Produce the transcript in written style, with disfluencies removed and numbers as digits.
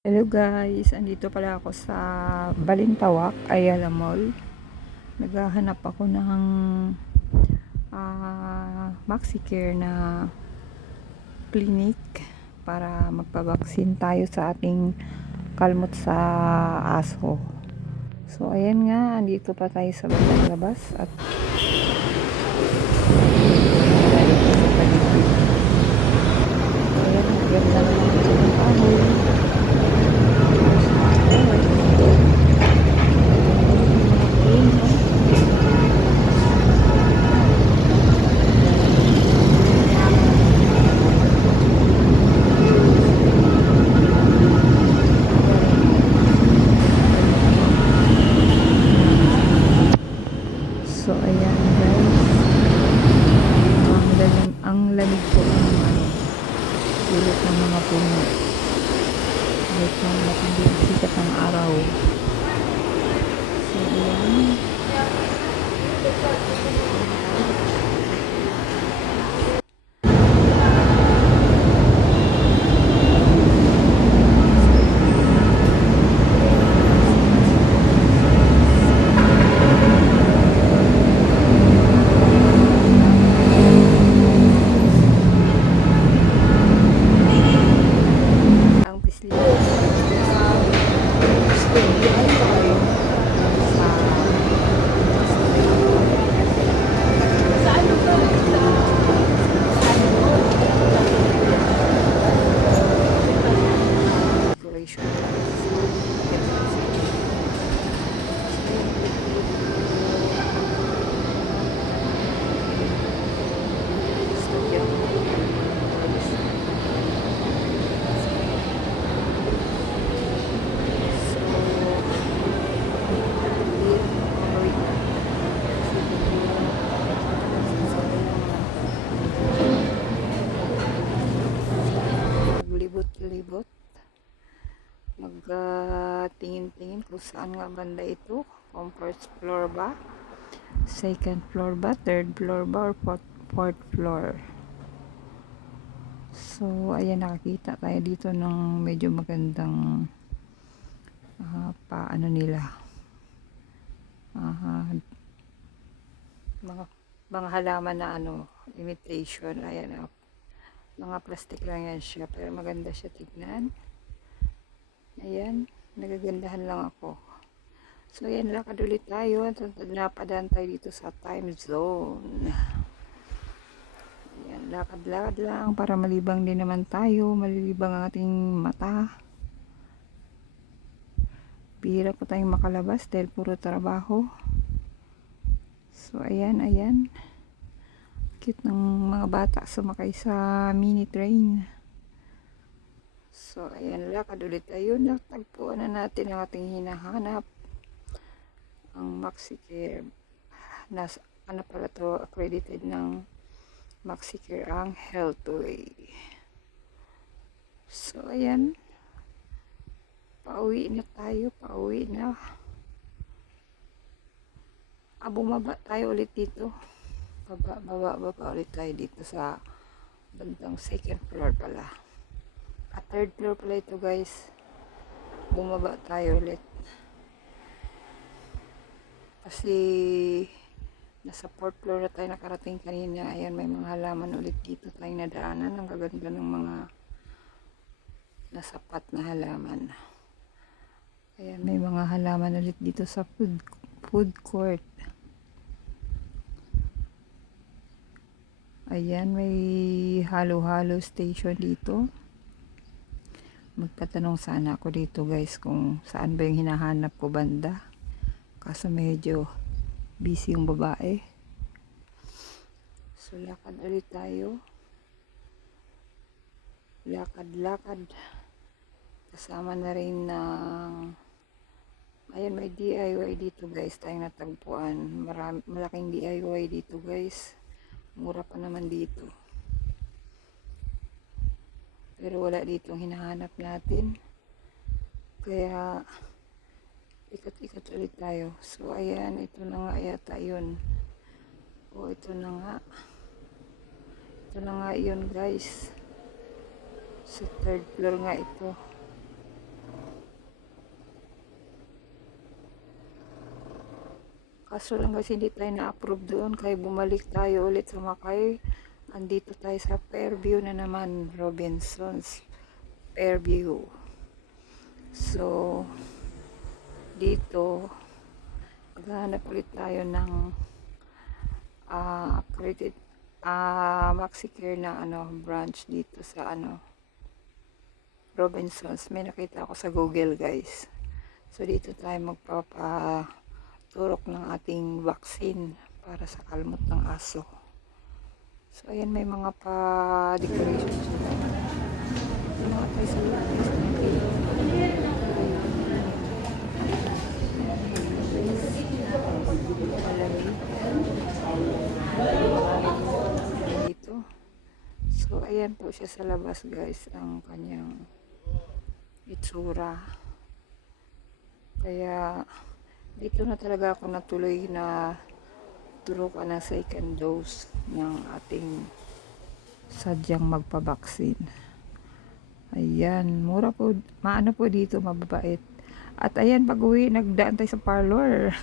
Hello guys, andito pala ako sa Balintawak, Ayala Mall. Naghahanap ako ng MaxiCare na clinic para magpabaksin tayo sa ating kalmot sa aso. So ayan nga, andito pa tayo sa bandang labas at ayan, ganda naman ang kahoy. So ayan guys, ang lamig po ng ulot ng mga puno. Kahit na matindi ang sikat ng araw. So ayan. Ang pisli decoration. Maglibot-libot, magtingin-tingin kung saan nga banda ito, kung first floor ba, second floor ba, third floor ba, or fourth floor. So ayan, nakakita tayo dito ng medyo magandang paano nila, mga mga halaman na imitation. Ayan, mga plastic lang yan siya, pero maganda siya tignan. Ayan, nagagandahan lang ako. So ayan, lakad ulit tayo. Napadaan tayo dito sa time zone. Ayan, lakad-lakad lang para malibang din naman tayo, malilibang ang ating mata. Bihira po tayong makalabas dahil puro trabaho. So ayan, cute ng mga bata sumakay sa mini train. So ayan, lakad ulit tayo. Natagpuan na natin ang ating hinahanap, ang MaxiCare. Ano pala to, accredited ng MaxiCare ang Healthway. So ayan, pauwi na tayo, pauwi na. Bumaba tayo ulit dito. Baba ulit tayo dito sa bandang second floor pala. At third floor pala ito guys. Bumaba tayo ulit. Kasi nasa fourth floor na tayo nakarating kanina. Ayan, may mga halaman ulit dito tayong nadaanan. Ang gaganda ng mga nasapat na halaman. Ayan, may mga halaman ulit dito sa food court. Ayan, may halo-halo station dito. Magtatanong sana ako dito guys kung saan ba yung hinahanap ko banda. Kaso medyo busy yung babae. So lakad ulit tayo. Lakad-lakad. Kasama na rin ng ayan, may DIY dito guys tayong natagpuan. Malaking DIY dito guys. Mura pa naman dito. Pero wala dito ang hinahanap natin. Kaya ikot-ikot ulit tayo. So ayan, ito na nga yata yun. O ito na nga. Ito na nga yun guys. Sa third floor nga ito. Kaso lang kasi hindi tayo na-approve doon, kaya bumalik tayo ulit sa Makay. Andito tayo sa Fairview na naman, Robinsons Fairview. So, dito, maghanap ulit tayo ng accredited MaxiCare na branch dito sa Robinsons. May nakita ako sa Google, guys. So, dito tayo magpapaturok ng ating vaccine para sa kalmot ng aso. So, ayan, may mga pa-decoration sila. May mga tayo sa loob, guys. Malamig. Dito. So, ayan po siya sa labas, guys, ang kanyang itsura. Kaya, dito na talaga ako natuloy na turukan ng second dose ng ating sadyang magpabaksin. Ayan, mura po, maano po dito, mababait. At ayan, pag uwi, nagdaan tayo sa parlor.